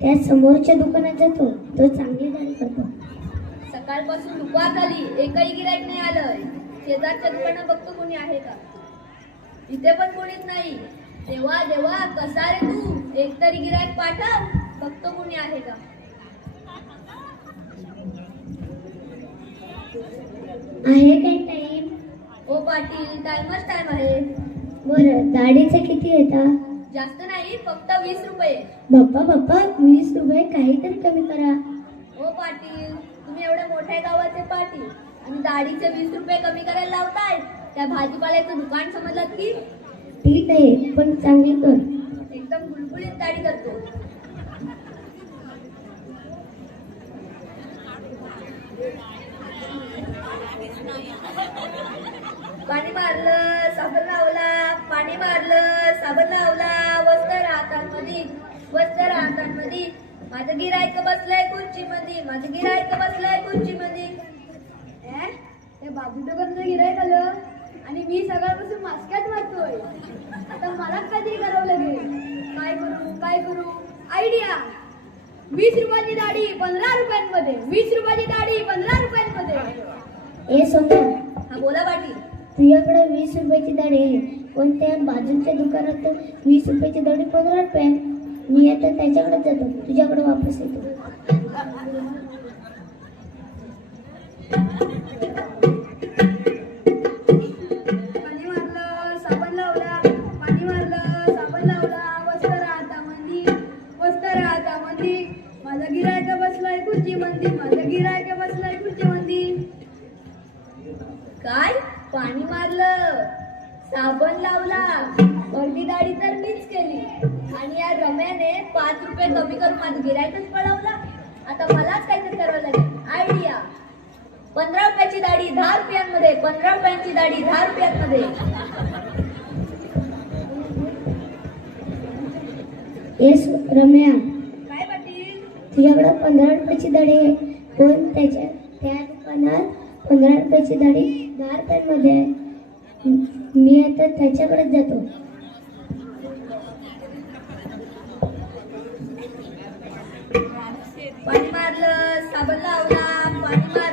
त्या समोरच्या दुकानात जातो तो चांगली दाढी करतो. सकाळपासून दुपार झाली एकही गिरायक नाही आलंय शेजारच्या दुकानात बघतो कोणी आहे का? इथे पण कोणीच नाही. देवा देवा कसा रे तू? एकतरी गिरायक पाठव बघतो कोणी आहे का? आहे काय टाईम ओ पाटील टाइमच टाइम आहे. बरं दाढीचे किती येतात जास्त नाही फक्त वीस रुपये. बाप्पा बाप्पा वीस रुपये काहीतरी कमी करा. ओ पाटील. तुम्ही एवढ्या मोठ्या गावाचे पाटील. आणि दाढीचे वीस रुपये कमी करायला लावताय. त्या भाजीपाल्याचं दुकान समजलं की? ठीक आहे पण चांगली कर. एकदम गुलगुलीत दाढी करतो पाणी मारलं साबण लावला पाणी मारलं साबण लावला वस्त्र हातांमध्ये वस्त्र हातांमध्ये माझं गिरायक बसलंय खुर्ची मध्ये माझं गिरायक बसलंय खुर्ची मध्ये त्या बाजू दुकानचं गिरायक आलं आणि मी सकाळपासून मास्क्यात मारतोय. आता मला कधी करावं लागेल? काय करू काय करू? आयडिया वीस रुपयाची दाढी पंधरा रुपयांमध्ये. वीस रुपयाची दाढी पंधरा रुपयांमध्ये. ए सोन्या हा बोला पाटील तुझ्याकडे वीस रुपयाची दाढी आहे. पण त्या बाजूच्या दुकानात तर वीस रुपयाची दाढी पंधरा रुपये मी आता त्याच्याकडे जातो. तुझ्याकडे वापस येतो. मारलं मारलं लावला. वस्त्र वस्त्र माझा गिरायक बसलाय खुर्ची मंदी माझं गिरायक बसलाय खुर्ची मंदी काय? पाणी मारलं साबण लावला वरती दाढी तर मीच केली. आणि या रम्याने पाच रुपये कमी करून माझं गिरायकच पळवला. आता मलाच काहीतरी करावं लागेल. आयडिया पंधरा रुपयाची दाढी दहा रुपयांमध्ये पंधरा रुपयांची दाढी दहा रुपयांमध्ये. ए सो- रम्या. काय पाटील? तुझ्याकडे पंधरा रुपयाची दाढी आहे. पण त्याच्या त्या दुकानात पंधरा रुपयाची दाढी दहा रुपयांमध्ये आहे. मी आता त्याच्याकडेच जातो. पाणी मारलं साबण लावला पाणी मारलं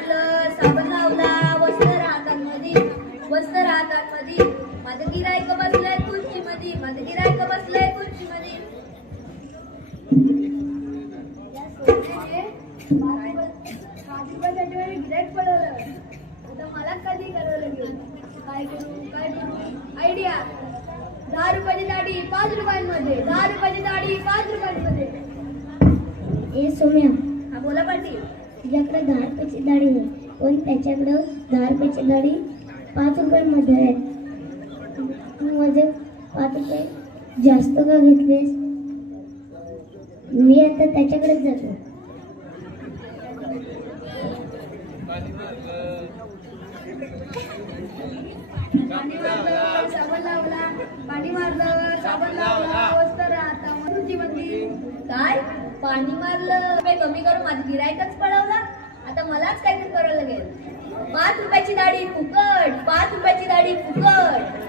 काय करू काय करू? आयडिया दहा रुपयाची दाढी पाच रुपयांमध्ये. दहा रुपयाची दाढी पाच रुपयांमध्ये. ए सोम्या. हा बोला पाटील. तुझ्याकडे दहा रुपयाची दाढी आहे पण त्याच्याकडं दहा रुपयाची दाढी पाच रुपयांमध्ये आहे. तू माझे पाच रुपये जास्त का घेतलेस? मी आता त्याच्याकडेच जातो. पाणी मारलं साबण लावला पाणी मारलं साबण लावला वस्त्र आता मधुची काय? पाणी मारलं. रुपये कमी करून माझं गिरायकच पळवला. आता मलाच काहीतरी करावं लागेल. पाच रुपयाची दाढी फुकट. पाच रुपयाची दाढी फुकट.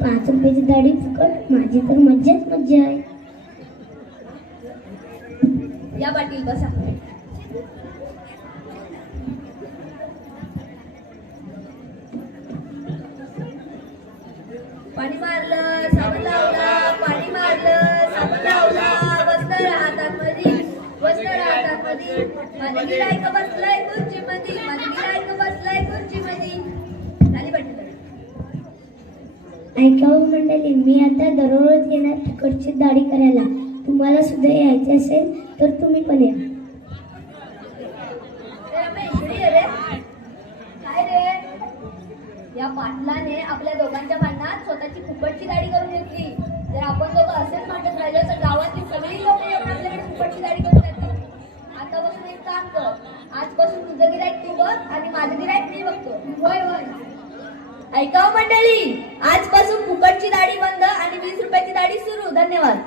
पाच रुपयाची दाढी फुकट? माझी तर मज्जाच मज्जा आहे. या पाटील बसा. पाणी मारलं साबण लावला पाणी मारलं साबण लावला बसलं राहतात मधी बसलं राहतात मधी. माझं गिरायक बसलाय खुर्ची मधी माझं गिरायक बसलाय खुर्ची मधी. झाली पाटील ऐकावं मंडळी मी आता दररोज येणार फुकटची दाढी करायला. तुम्हाला सुद्धा यायचे असेल तर तुम्ही पण या ए, रमेश, इकडे ये रे. काय रे या पाटलाने आपल्या दोघांच्या भांडणात स्वतःची फुकटची दाढी करून घेतली. जर आपण दोघं असेच भांडत राहिलो तर गावातील सगळी लोक येऊन आपल्याकडे फुकटची दाढी करून घेतील. आतापासून एक काम कर. आजपासून तुझं गिरायक तू बघ आणि माझं गिरायक मी बघतो. होय होय. ऐकाव मंडळी? आजपासून फुकटची दाढी बंद आणि वीस रुपयाची दाढी सुरू. धन्यवाद.